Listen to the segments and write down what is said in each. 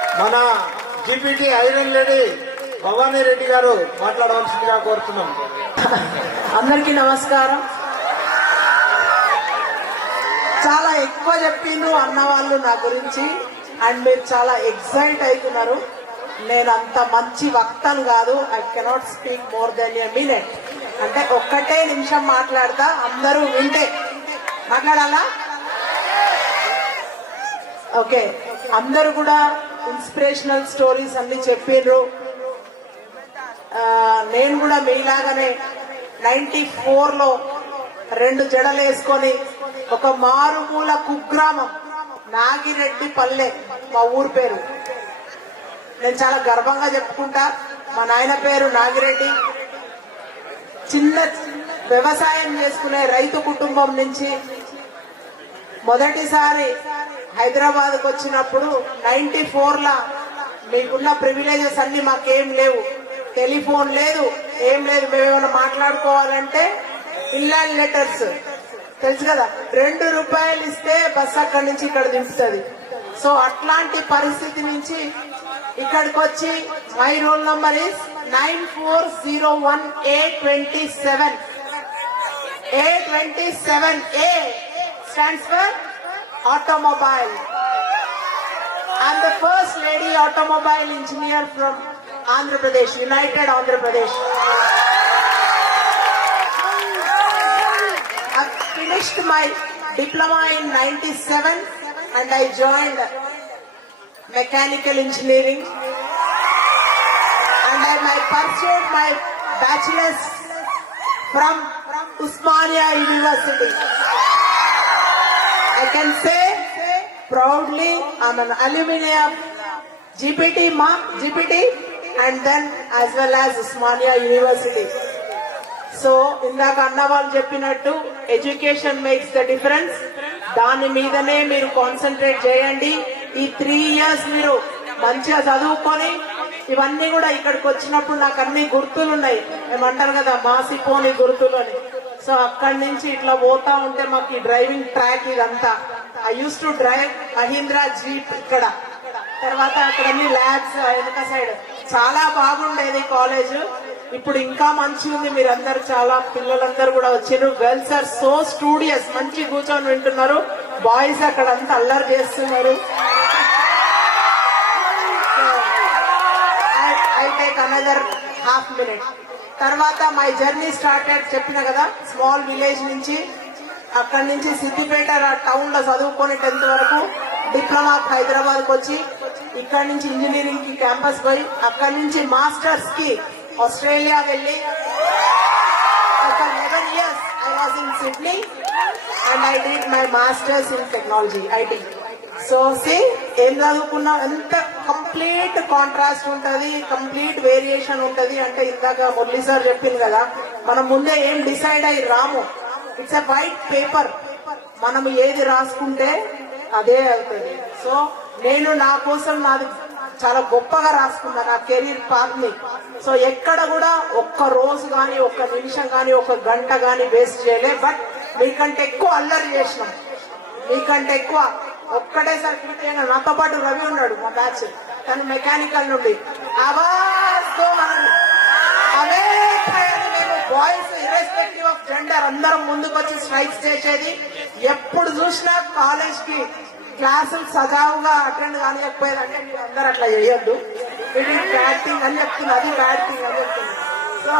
మన GPT iron lady Bhavani Reddy గారు మాట్లాడవలసిందిగా కోరుతున్నాం. అందరికీ నమస్కారం. చాలా ఎక్కువ చెప్పిండ్రు అన్న వాళ్ళు నా గురించి. అండ్ మీరు చాలా ఎగ్జైట్ అవుతున్నారు నేను అంత మంచి వక్తను కాదు. I cannot speak more than a minute. అంటే ఒక్కటే నిమిషం మాట్లాడతా. అందరూ వింటే. మాట్లాడాలా? ఓకే. అందరూ కూడా ఇన్స్పిరేషనల్ స్టోరీస్ అన్ని చెప్పిండ్రు. నేను కూడా మీలాగానే నైన్టీ ఫోర్లో రెండు జడలు వేసుకొని ఒక మారుమూల కుగ్రామం నాగిరెడ్డి పల్లె మా ఊరు పేరు. నేను చాలా గర్వంగా చెప్పుకుంటా మా నాయన పేరు నాగిరెడ్డి. చిన్న వ్యవసాయం చేసుకునే రైతు కుటుంబం నుంచి మొదటిసారి హైదరాబాద్కు వచ్చినప్పుడు నైన్టీ ఫోర్ లా మీకున్న ప్రివిలేజెస్ అన్ని మాకేం లేవు. టెలిఫోన్ లేదు ఏం లేదు. మేము ఏమైనా మాట్లాడుకోవాలంటే ఇన్లాండ్ లెటర్స్. తెలుసు కదా? రెండు రూపాయలు ఇస్తే బస్ అక్కడి నుంచి ఇక్కడ దింపుతుంది. సో అట్లాంటి పరిస్థితి నుంచి ఇక్కడికి వచ్చి my roll number is nine four zero one A twenty seven. A27A stands for automobile. I'm the first lady automobile engineer from Andhra Pradesh, United Andhra Pradesh. I finished my diploma in 97 and I joined mechanical engineering and I I pursued my bachelor's from Usmania University. I can say proudly I'm an alumni of GPT, Ma, GPT and then as well as Usmania University. So ఇందాక అన్న వాళ్ళు చెప్పినట్టు education makes the difference దాని మీదనే మీరు concentrate చేయండి. ఈ three years మీరు మంచిగా చదువుకొని ఇవన్నీ కూడా ఇక్కడికి వచ్చినప్పుడు నాకు అన్ని గుర్తులు ఉన్నాయి ఏమంటారు కదా మాసిపోని గుర్తులు అని. సో అక్కడి నుంచి ఇట్లా పోతా ఉంటే మాకు ఈ డ్రైవింగ్ ట్రాక్ ఇదంతా. I use to drive Mahindra jeep ఇక్కడ. తర్వాత అక్కడ అన్ని ల్యాబ్స్ వెనుక సైడ్. చాలా బాగుండేది కాలేజ్. ఇప్పుడు ఇంకా మంచి ఉంది. మీరందరు చాలా పిల్లలందరూ కూడా వచ్చారు గర్ల్స్ ఆర్ సో స్టూడియస్ మంచి కూర్చొని వింటున్నారు. బాయ్స్ అక్కడ అంతా అల్లరి చేస్తున్నారు. I take another half minute తర్వాత మై జర్నీ స్టార్టెడ్ చెప్పిన కదా స్మాల్ విలేజ్ నుంచి అక్కడి నుంచి సిద్దిపేట టౌన్లో చదువుకొని టెన్త్ వరకు డిప్లొమా హైదరాబాద్కి వచ్చి ఇక్కడ నుంచి ఇంజనీరింగ్కి క్యాంపస్ పోయి అక్కడి నుంచి మాస్టర్స్కి ఆస్ట్రేలియా వెళ్ళి ఒక eleven years I was in Sydney and I did my masters in technology IT so C ఏం చదువుకున్నా ఎంత కంప్లీట్ కాంట్రాస్ట్ ఉంటుంది కంప్లీట్ వేరియేషన్ ఉంటుంది అంటే ఇందాక మురళి సార్ చెప్పింది కదా మనం ముందే ఏం డిసైడ్ అయ్యి రాము. ఇట్స్ ఎ వైట్ పేపర్ మనం ఏది రాసుకుంటే అదే అవుతుంది. సో నేను నా కోసం నాది చాలా గొప్పగా రాసుకున్నా నా కెరీర్ పాత్ని. సో ఎక్కడ కూడా ఒక్క రోజు కానీ ఒక్క నిమిషం కానీ ఒక గంట కానీ వేస్ట్ చేయలే. బట్ మీకంటే ఎక్కువ అల్లరి చేసినాం. మీకంటే ఎక్కువ ఒక్కటేసారి ఫిట్ అయినా నాతో పాటు రవి ఉన్నాడు మా బ్యాచ్ తను మెకానికల్ నుండి. ఆవాజ్ దో అవే మేము బాయ్స్ ఇర్రెస్పెక్టివ్ ఆఫ్ జెండర్ అందరం ముందుకు వచ్చి స్ట్రైక్స్ చేసేది. ఎప్పుడు చూసినా కాలేజ్కి క్లాసులు సజావుగా అటెండ్ కానియకపోయేదంటే మీరు అందరు అట్లా చేయొద్దు. ఇది బ్యాడ్ థింగ్ అని చెప్తుంది అది బ్యాడ్ థింగ్ అని చెప్తుంది సో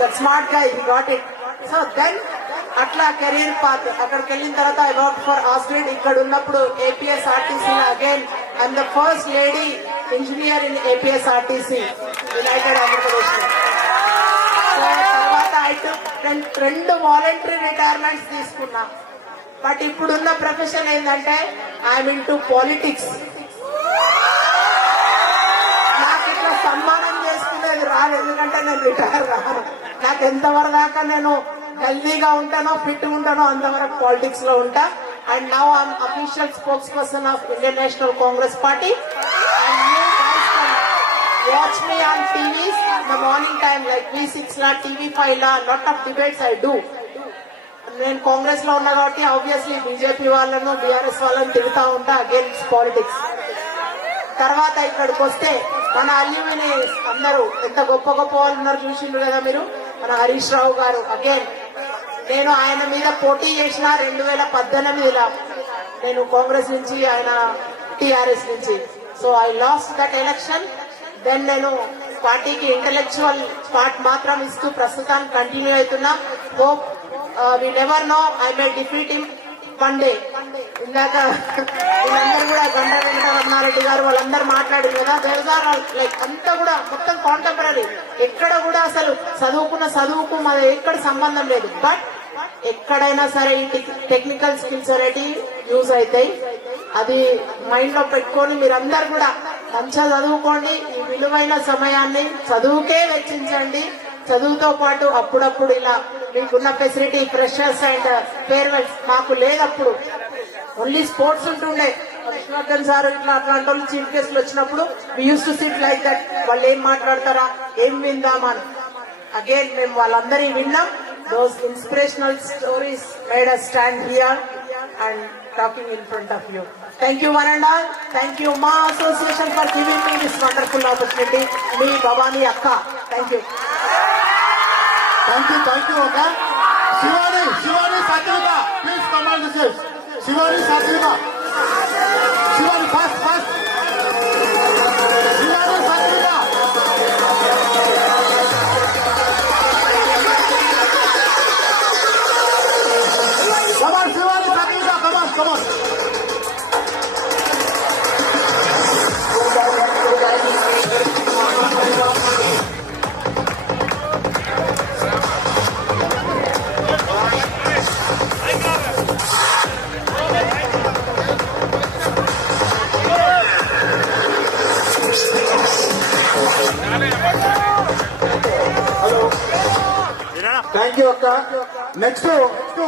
దట్ స్మార్ట్గా ఈ గాట్ ఇట్ సో దెన్ అట్లా కెరీర్ పాత్ అక్కడికి వెళ్ళిన తర్వాత ఐ వర్క్ ఫర్ ఆస్ట్రేట్ ఇక్కడ ఉన్నప్పుడు APS RTC again and the first lady engineer in APS RTC united Andhra Pradesh so తర్వాత ఐ రెండు వాలంటరీ రిటైర్మెంట్స్ తీసుకున్నా. బట్ ఇప్పుడున్న ప్రొఫెషన్ ఏంటంటే ఐఎమ్ ఇన్ టు పాలిటిక్స్ నాకు ఇట్లా సన్మానం చేసుకునేది రాదు. ఎందుకంటే నేను రిటైర్ రాను. నాకు ఎంతవరదాకా నేను హెల్దీగా ఉంటానో ఫిట్ ఉంటానో అంతవరకు పాలిటిక్స్లో ఉంటా. And now I'm official spokesperson of Indian National Congress party watch me on TVs the morning time like V six law TV five law lot of debates I do నేను కాంగ్రెస్లో ఉన్నా కాబట్టి ఆబ్వియస్లీ బీజేపీ వాళ్ళను BRS వాళ్ళని తిరుగుతా ఉంటా against politics తర్వాత ఇక్కడికి వస్తే మన అల్యూమిని అందరూ ఎంత గొప్ప గొప్ప వాళ్ళు ఉన్నారు చూసిండ్రు కదా మీరు? మన హరీష్ రావు గారు అగైన్ నేను ఆయన మీద పోటీ చేసిన రెండు వేల పద్దెనిమిదిలో నేను కాంగ్రెస్ నుంచి ఆయన టిఆర్ఎస్ నుంచి. So I lost that election then నేను పార్టీకి ఇంటలెక్చువల్ పార్ట్ మాత్రం ఇస్తూ ప్రస్తుతానికి కంటిన్యూ అవుతున్నా. Hope we never know I may defeat in one day ఇందాక వీళ్ళందరూ కూడా గంట వెంకటరమణారెడ్డి గారు వాళ్ళందరూ మాట్లాడారు కదా. దేవదార్ లైక్ అంతా కూడా మొత్తం కాంటెంపరీ ఎక్కడ కూడా అసలు చదువుకున్న చదువుకు మాది ఎక్కడ సంబంధం లేదు. బట్ ఎక్కడైనా సరే ఈ టెక్నికల్ స్కిల్స్ అనేటివి యూజ్ అవుతాయి. అది మైండ్లో పెట్టుకొని మీరందరు కూడా మంచిగా చదువుకోండి. ఈ విలువైన సమయాన్ని చదువుకే వెచ్చించండి. చదువుతో పాటు అప్పుడప్పుడు ఇలా మీకున్న ఫెసిలిటీ ఫ్రెషర్స్ అండ్ ఫేర్వెల్స్ మాకు లేదప్పుడు. ఓన్లీ స్పోర్ట్స్ ఉంటుండే. విశ్వనాథన్ సార్ ఇట్లా అట్లాంటి వాళ్ళు చీఫ్ గెస్ట్లు వచ్చినప్పుడు use to sit like that వాళ్ళు ఏం మాట్లాడతారా? ఏం విందామని అగైన్ మేము వాళ్ళందరి విన్నాం. Those inspirational stories made a stand here and talking in front of you thank you one and all thank you మా association for giving me this wonderful opportunity మీ భవానీ అక్క thank you thank you thank you okay Shivani Shivani Satvika please come and this Shivani Satvika Shivani thank you అక్క next next